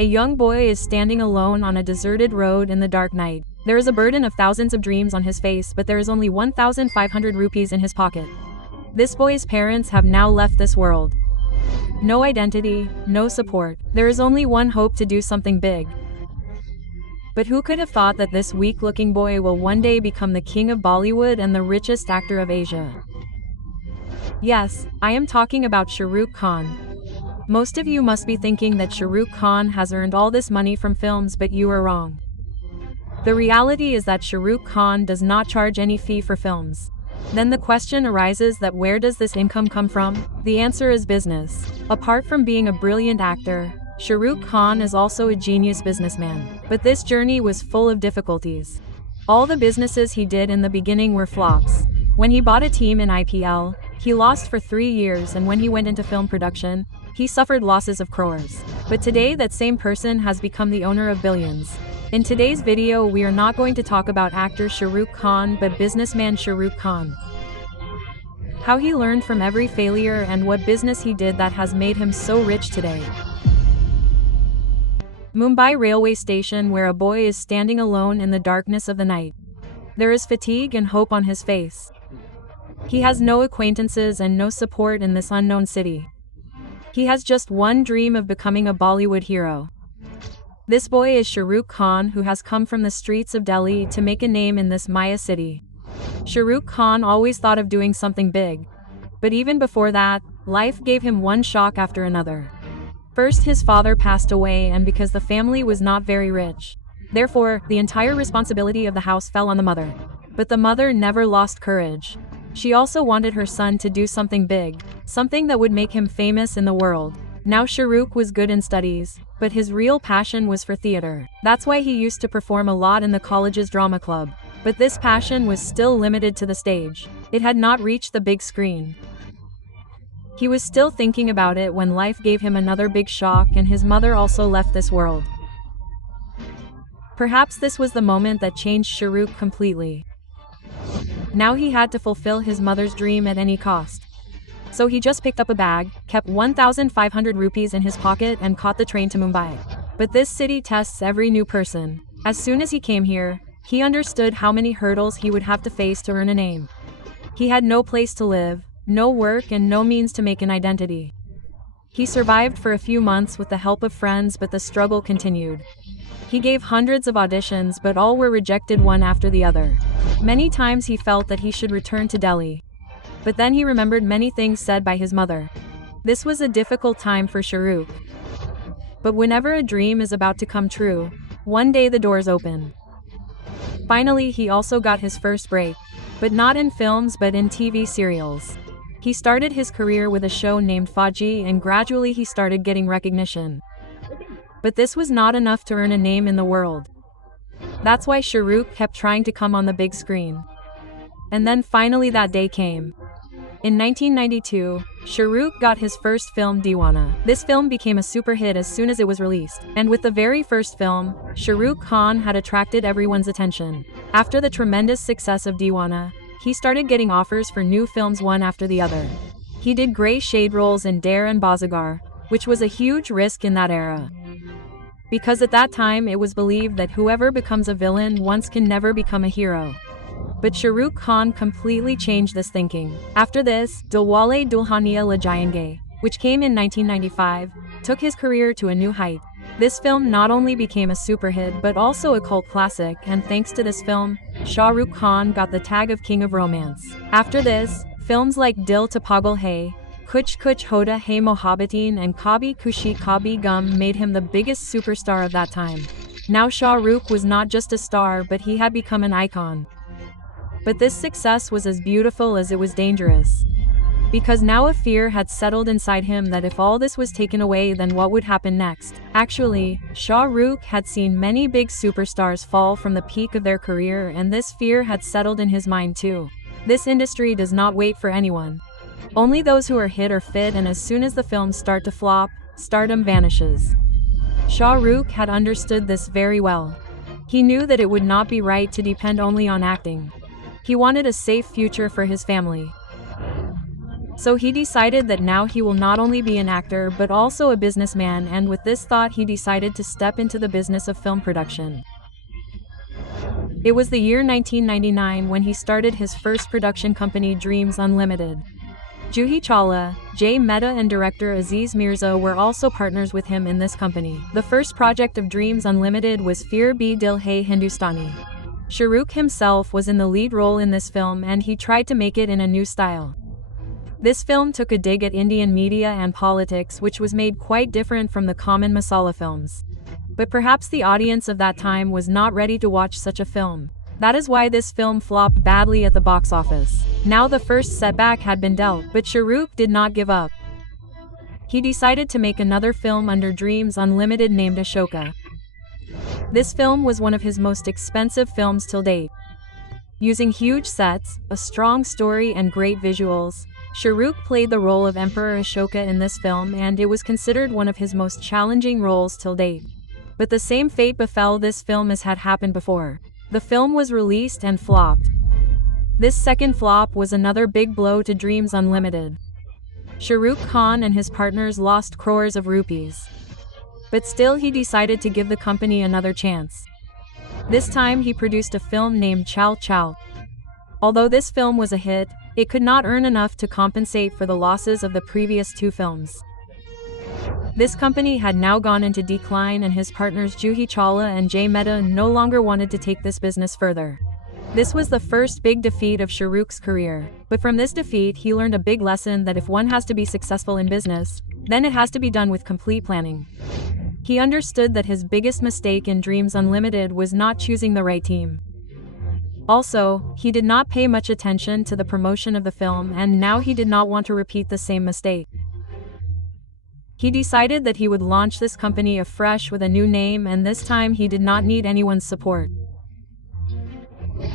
A young boy is standing alone on a deserted road in the dark night. There is a burden of thousands of dreams on his face, but there is only 1,500 rupees in his pocket. This boy's parents have now left this world. No identity, no support. There is only one hope to do something big. But who could have thought that this weak-looking boy will one day become the king of Bollywood and the richest actor of Asia? Yes, I am talking about Shahrukh Khan. Most of you must be thinking that Shahrukh Khan has earned all this money from films, but you are wrong. The reality is that Shahrukh Khan does not charge any fee for films. Then the question arises that where does this income come from? The answer is business. Apart from being a brilliant actor, Shahrukh Khan is also a genius businessman. But this journey was full of difficulties. All the businesses he did in the beginning were flops. When he bought a team in IPL, he lost for 3 years, and when he went into film production, he suffered losses of crores. But today that same person has become the owner of billions. In today's video we are not going to talk about actor Shahrukh Khan but businessman Shahrukh Khan. How he learned from every failure and what business he did that has made him so rich today. Mumbai railway station, where a boy is standing alone in the darkness of the night. There is fatigue and hope on his face. He has no acquaintances and no support in this unknown city. He has just one dream of becoming a Bollywood hero. This boy is Shahrukh Khan, who has come from the streets of Delhi to make a name in this Maya city. Shahrukh Khan always thought of doing something big. But even before that, life gave him one shock after another. First, his father passed away, and because the family was not very rich, therefore, the entire responsibility of the house fell on the mother. But the mother never lost courage. She also wanted her son to do something big, something that would make him famous in the world. Now Shahrukh was good in studies, but his real passion was for theater. That's why he used to perform a lot in the college's drama club. But this passion was still limited to the stage. It had not reached the big screen. He was still thinking about it when life gave him another big shock, and his mother also left this world. Perhaps this was the moment that changed Shahrukh completely. Now he had to fulfill his mother's dream at any cost. So he just picked up a bag, kept 1,500 rupees in his pocket, and caught the train to Mumbai. But this city tests every new person. As soon as he came here, he understood how many hurdles he would have to face to earn a name. He had no place to live, no work, and no means to make an identity. He survived for a few months with the help of friends, but the struggle continued. He gave hundreds of auditions, but all were rejected one after the other. Many times he felt that he should return to Delhi. But then he remembered many things said by his mother. This was a difficult time for Shahrukh. But whenever a dream is about to come true, one day the doors open. Finally, he also got his first break. But not in films but in TV serials. He started his career with a show named Fauji, and gradually he started getting recognition. But this was not enough to earn a name in the world. That's why Shahrukh kept trying to come on the big screen. And then finally that day came. In 1992, Shahrukh got his first film, Deewana. This film became a super hit as soon as it was released. And with the very first film, Shahrukh Khan had attracted everyone's attention. After the tremendous success of Deewana, he started getting offers for new films one after the other. He did grey shade roles in Dare and Bazigar, which was a huge risk in that era. Because at that time it was believed that whoever becomes a villain once can never become a hero. But Shahrukh Khan completely changed this thinking. After this, Dilwale Dulhaniya Le Jayenge, which came in 1995, took his career to a new height. This film not only became a super hit but also a cult classic, and thanks to this film, Shahrukh Khan got the tag of King of Romance. After this, films like Dil to Pagal Hai, Kuch Kuch Hota Hai Mohabbateen, and Kabhi Khushi Kabhi Gum made him the biggest superstar of that time. Now Shahrukh was not just a star, but he had become an icon. But this success was as beautiful as it was dangerous. Because now a fear had settled inside him that if all this was taken away, then what would happen next? Actually, Shahrukh had seen many big superstars fall from the peak of their career, and this fear had settled in his mind too. This industry does not wait for anyone. Only those who are hit are fit, and as soon as the films start to flop, stardom vanishes. Shahrukh had understood this very well. He knew that it would not be right to depend only on acting. He wanted a safe future for his family. So he decided that now he will not only be an actor but also a businessman, and with this thought he decided to step into the business of film production. It was the year 1999 when he started his first production company, Dreams Unlimited. Juhi Chawla, Jay Mehta and director Aziz Mirza were also partners with him in this company. The first project of Dreams Unlimited was Fir Bhi Dil Hai Hindustani. Shahrukh himself was in the lead role in this film, and he tried to make it in a new style. This film took a dig at Indian media and politics, which was made quite different from the common masala films. But perhaps the audience of that time was not ready to watch such a film. That is why this film flopped badly at the box office. Now the first setback had been dealt, but Shahrukh did not give up. He decided to make another film under Dreams Unlimited named Ashoka. This film was one of his most expensive films till date. Using huge sets, a strong story and great visuals, Shahrukh played the role of Emperor Ashoka in this film, and it was considered one of his most challenging roles till date. But the same fate befell this film as had happened before. The film was released and flopped. This second flop was another big blow to Dreams Unlimited. Shahrukh Khan and his partners lost crores of rupees. But still he decided to give the company another chance. This time he produced a film named Chal Chal. Although this film was a hit, it could not earn enough to compensate for the losses of the previous two films. This company had now gone into decline, and his partners Juhi Chawla and Jay Mehta no longer wanted to take this business further. This was the first big defeat of Shahrukh's career, but from this defeat he learned a big lesson that if one has to be successful in business, then it has to be done with complete planning. He understood that his biggest mistake in Dreams Unlimited was not choosing the right team. Also, he did not pay much attention to the promotion of the film, and now he did not want to repeat the same mistake. He decided that he would launch this company afresh with a new name, and this time he did not need anyone's support.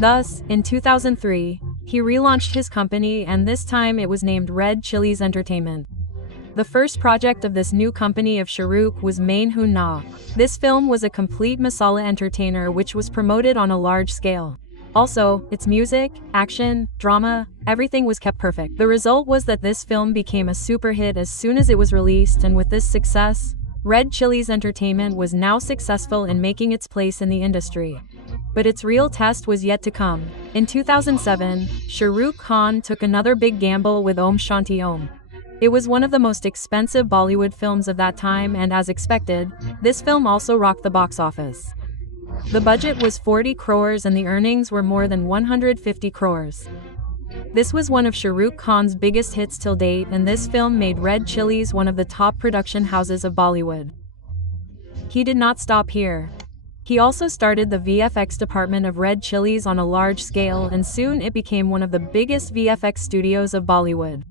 Thus, in 2003, he relaunched his company, and this time it was named Red Chillies Entertainment. The first project of this new company of Shahrukh was Main Hoon Na. This film was a complete masala entertainer which was promoted on a large scale. Also, its music, action, drama, everything was kept perfect. The result was that this film became a super hit as soon as it was released, and with this success, Red Chillies Entertainment was now successful in making its place in the industry. But its real test was yet to come. In 2007, Shahrukh Khan took another big gamble with Om Shanti Om. It was one of the most expensive Bollywood films of that time, and as expected, this film also rocked the box office. The budget was 40 crores and the earnings were more than 150 crores. This was one of Shahrukh Khan's biggest hits till date, and this film made Red Chillies one of the top production houses of Bollywood. He did not stop here. He also started the VFX department of Red Chillies on a large scale, and soon it became one of the biggest VFX studios of Bollywood.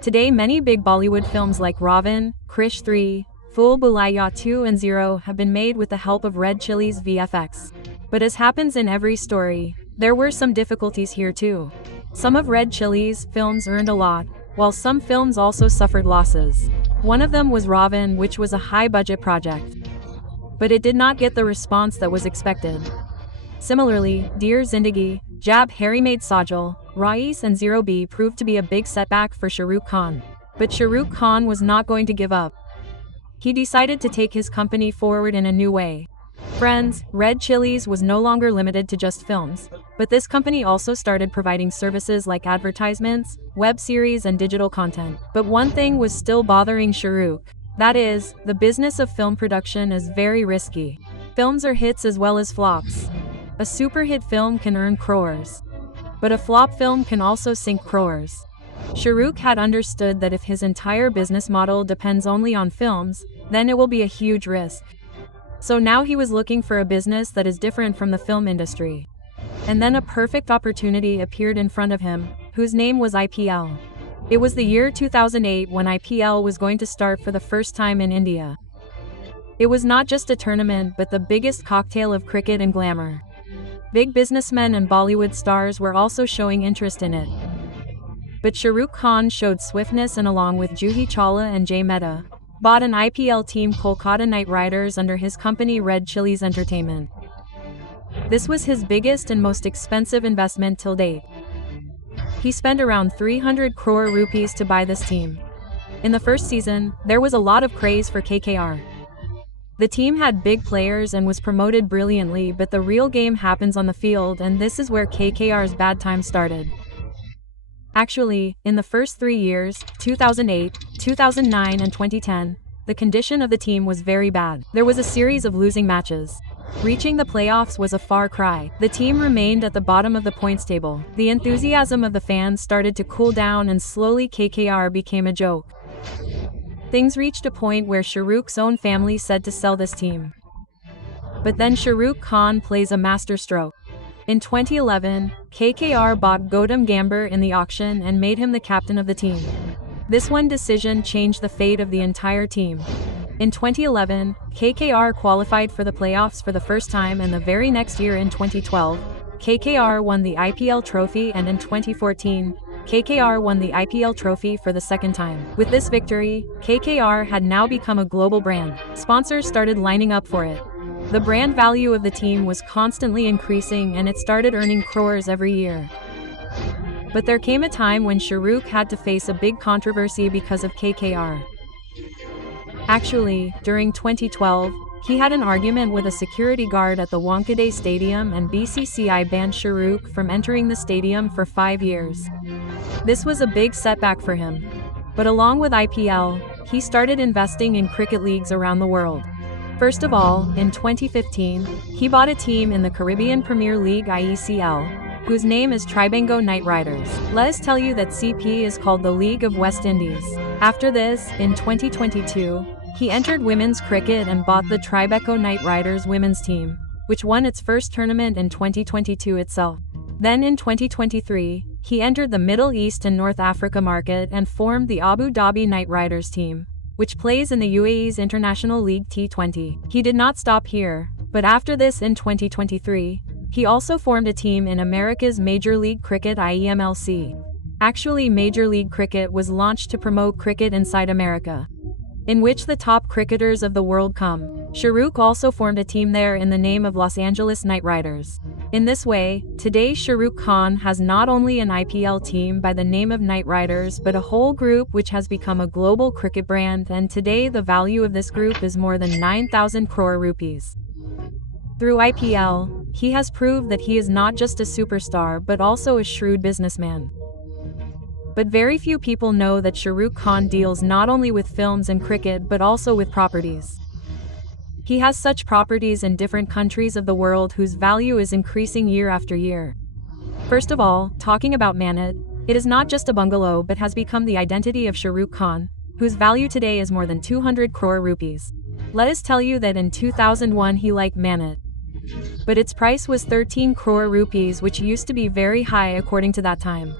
Today many big Bollywood films like Ravan, Krish 3, Phul Bhulaiya 2 and Zero have been made with the help of Red Chillies VFX. But as happens in every story, there were some difficulties here too. Some of Red Chillies' films earned a lot, while some films also suffered losses. One of them was Ravan, which was a high-budget project. But it did not get the response that was expected. Similarly, Dear Zindagi, Jab Harry Made Sajal, Rais and Zero B proved to be a big setback for Shahrukh Khan. But Shahrukh Khan was not going to give up. He decided to take his company forward in a new way. Friends, Red Chillies was no longer limited to just films, but this company also started providing services like advertisements, web series and digital content. But one thing was still bothering Shahrukh. That is, the business of film production is very risky. Films are hits as well as flops. A super hit film can earn crores. But a flop film can also sink crores. Shahrukh had understood that if his entire business model depends only on films, then it will be a huge risk. So now he was looking for a business that is different from the film industry. And then a perfect opportunity appeared in front of him, whose name was IPL. It was the year 2008 when IPL was going to start for the first time in India. It was not just a tournament but the biggest cocktail of cricket and glamour. Big businessmen and Bollywood stars were also showing interest in it. But Shahrukh Khan showed swiftness and along with Juhi Chawla and Jay Mehta, bought an IPL team Kolkata Knight Riders under his company Red Chillies Entertainment. This was his biggest and most expensive investment till date. He spent around 300 crore rupees to buy this team. In the first season, there was a lot of craze for KKR. The team had big players and was promoted brilliantly, but the real game happens on the field, and this is where KKR's bad time started. Actually, in the first 3 years, 2008, 2009 and 2010, the condition of the team was very bad. There was a series of losing matches. Reaching the playoffs was a far cry. The team remained at the bottom of the points table. The enthusiasm of the fans started to cool down, and slowly KKR became a joke. Things reached a point where Shahrukh's own family said to sell this team. But then Shahrukh Khan plays a masterstroke. In 2011, KKR bought Gautam Gambhir in the auction and made him the captain of the team. This one decision changed the fate of the entire team. In 2011, KKR qualified for the playoffs for the first time, and the very next year in 2012, KKR won the IPL trophy, and in 2014, KKR won the IPL trophy for the second time. With this victory, KKR had now become a global brand. Sponsors started lining up for it. The brand value of the team was constantly increasing, and it started earning crores every year. But there came a time when Shahrukh had to face a big controversy because of KKR. Actually, during 2012, he had an argument with a security guard at the Wankhede Stadium, and BCCI banned Shahrukh from entering the stadium for 5 years. This was a big setback for him. But along with IPL, he started investing in cricket leagues around the world. First of all, in 2015, he bought a team in the Caribbean Premier League IECL, whose name is Tribengo Knight Riders. Let us tell you that CP is called the League of West Indies. After this, in 2022, he entered women's cricket and bought the Tribengo Knight Riders women's team, which won its first tournament in 2022 itself. Then in 2023, he entered the Middle East and North Africa market and formed the Abu Dhabi Knight Riders team, which plays in the UAE's International League T20. He did not stop here, but after this in 2023, he also formed a team in America's Major League Cricket IEMLC. Actually, Major League Cricket was launched to promote cricket inside America, in which the top cricketers of the world come. Shahrukh also formed a team there in the name of Los Angeles Knight Riders. In this way, today Shahrukh Khan has not only an IPL team by the name of Knight Riders, but a whole group which has become a global cricket brand, and today the value of this group is more than 9,000 crore rupees. Through IPL, he has proved that he is not just a superstar but also a shrewd businessman. But very few people know that Shahrukh Khan deals not only with films and cricket but also with properties. He has such properties in different countries of the world whose value is increasing year after year. First of all, talking about Manat, it is not just a bungalow but has become the identity of Shahrukh Khan, whose value today is more than 200 crore rupees. Let us tell you that in 2001 he liked Manat, but its price was 13 crore rupees, which used to be very high according to that time.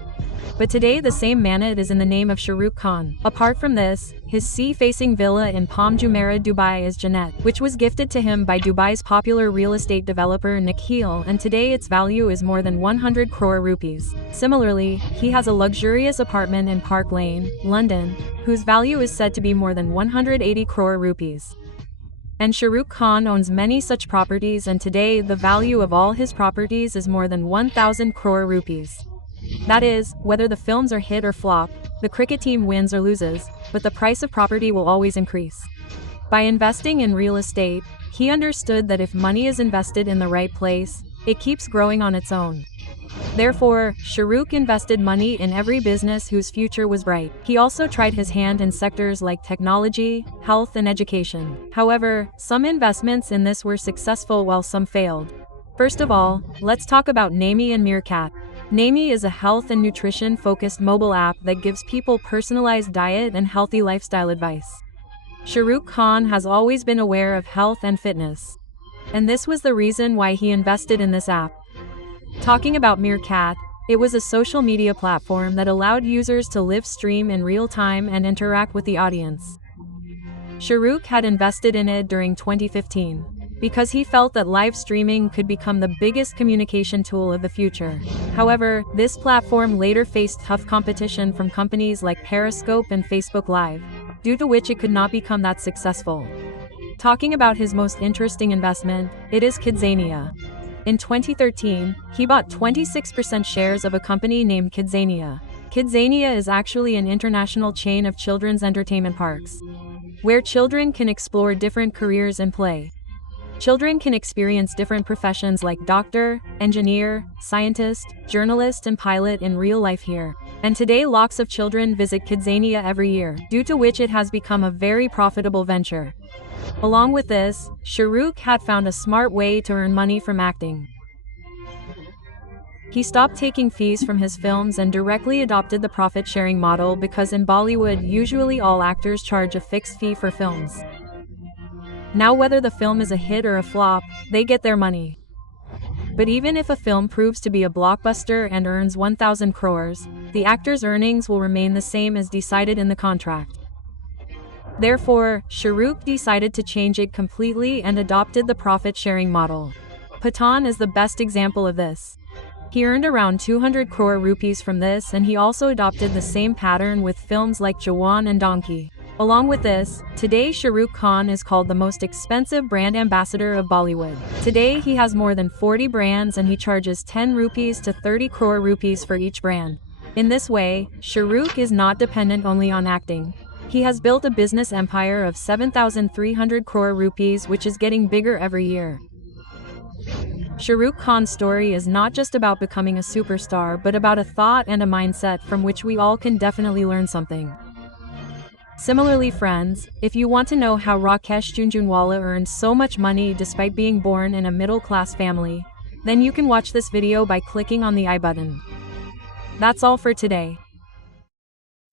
But today the same Manat is in the name of Shahrukh Khan. Apart from this, his sea-facing villa in Palm Jumeirah, Dubai is Jannat, which was gifted to him by Dubai's popular real estate developer Nikhil, and today its value is more than 100 crore rupees. Similarly, he has a luxurious apartment in Park Lane, London, whose value is said to be more than 180 crore rupees. And Shahrukh Khan owns many such properties, and today the value of all his properties is more than 1,000 crore rupees. That is, whether the films are hit or flop, the cricket team wins or loses, but the price of property will always increase. By investing in real estate, he understood that if money is invested in the right place, it keeps growing on its own. Therefore, Shahrukh invested money in every business whose future was bright. He also tried his hand in sectors like technology, health and education. However, some investments in this were successful while some failed. First of all, let's talk about Naimi and Meerkat. Naimi is a health and nutrition-focused mobile app that gives people personalized diet and healthy lifestyle advice. Shahrukh Khan has always been aware of health and fitness, and this was the reason why he invested in this app. Talking about Meerkat, it was a social media platform that allowed users to live stream in real time and interact with the audience. Shahrukh had invested in it during 2015. Because he felt that live streaming could become the biggest communication tool of the future. However, this platform later faced tough competition from companies like Periscope and Facebook Live, due to which it could not become that successful. Talking about his most interesting investment, it is Kidzania. In 2013, he bought 26% shares of a company named Kidzania. Kidzania is actually an international chain of children's entertainment parks, where children can explore different careers and play. Children can experience different professions like doctor, engineer, scientist, journalist and pilot in real life here. And today lots of children visit Kidzania every year, due to which it has become a very profitable venture. Along with this, Shahrukh had found a smart way to earn money from acting. He stopped taking fees from his films and directly adopted the profit-sharing model because in Bollywood usually all actors charge a fixed fee for films. Now whether the film is a hit or a flop, they get their money. But even if a film proves to be a blockbuster and earns 1,000 crores, the actor's earnings will remain the same as decided in the contract. Therefore, Shahrukh decided to change it completely and adopted the profit-sharing model. Pathaan is the best example of this. He earned around 200 crore rupees from this, and he also adopted the same pattern with films like Jawan and Donkey. Along with this, today Shahrukh Khan is called the most expensive brand ambassador of Bollywood. Today he has more than 40 brands and he charges 10 rupees to 30 crore rupees for each brand. In this way, Shahrukh is not dependent only on acting. He has built a business empire of 7,300 crore rupees, which is getting bigger every year. Shahrukh Khan's story is not just about becoming a superstar but about a thought and a mindset from which we all can definitely learn something. Similarly friends, if you want to know how Rakesh Jhunjhunwala earned so much money despite being born in a middle-class family, then you can watch this video by clicking on the I button. That's all for today.